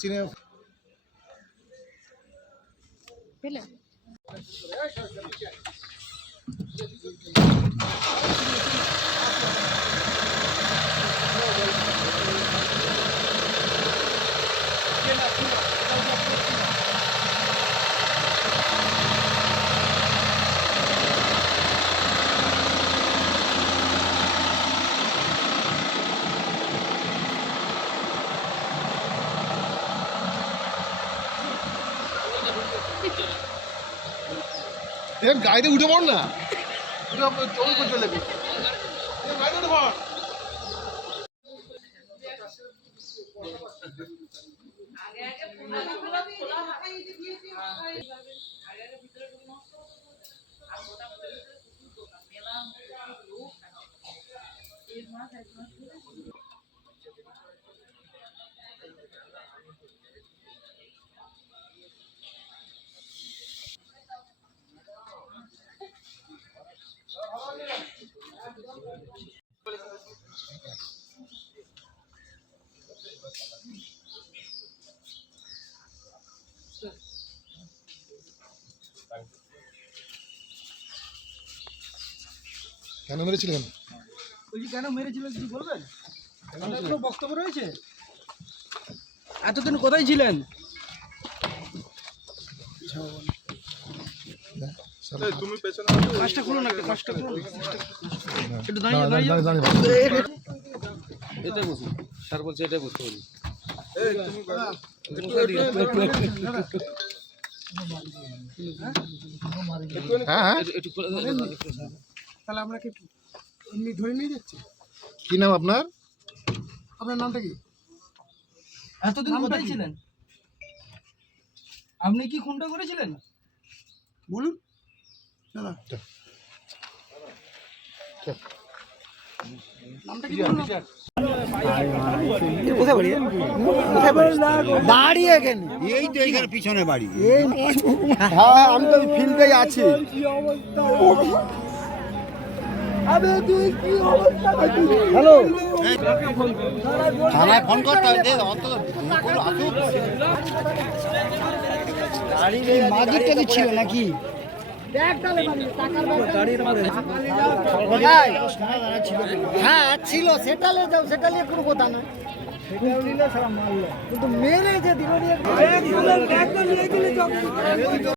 চিনে পেলে গাড়িতে উঠে পড় না, চলে যাবি গাড়িতে উঠে পড়। কেন মেরেছিলেন? বলছি কেন মেরেছিলেন কিছু বলবেন? কোনো বক্তব্য রয়েছে? এতদিন কোথায় ছিলেন? তুমি পেছনে কাজটা খুলুন, একটা কাজটা খুলুন, একটু দাঁড়িয়ে এটাই বসুন স্যার, বলছে এটাই বসতে বলি। তাহলে আমরা কি এমনি ধরে নিয়ে যাচ্ছি? কি নাম আপনার? আপনার নামটা কি? এতদিন কোথায় ছিলেন? আপনি কি খুনটা করেছিলেন বলুন? নামটা কি বলুন? কোথায় বাড়ি? বাড়ি এখানে, এই তো এখানে পিছনে বাড়ি। হ্যাঁ, আমি তো ফিল্ডেই আছি। হ্যালো, থানায় ফোন করতে হবে, মাদুরটা কি ছিল নাকি? হ্যাঁ ছিল, সেটা নিয়ে যাও, সেটা নিয়ে কোনো কথা না। সেটাও নিলে সারা মারলো, কিন্তু মেরে যে দিল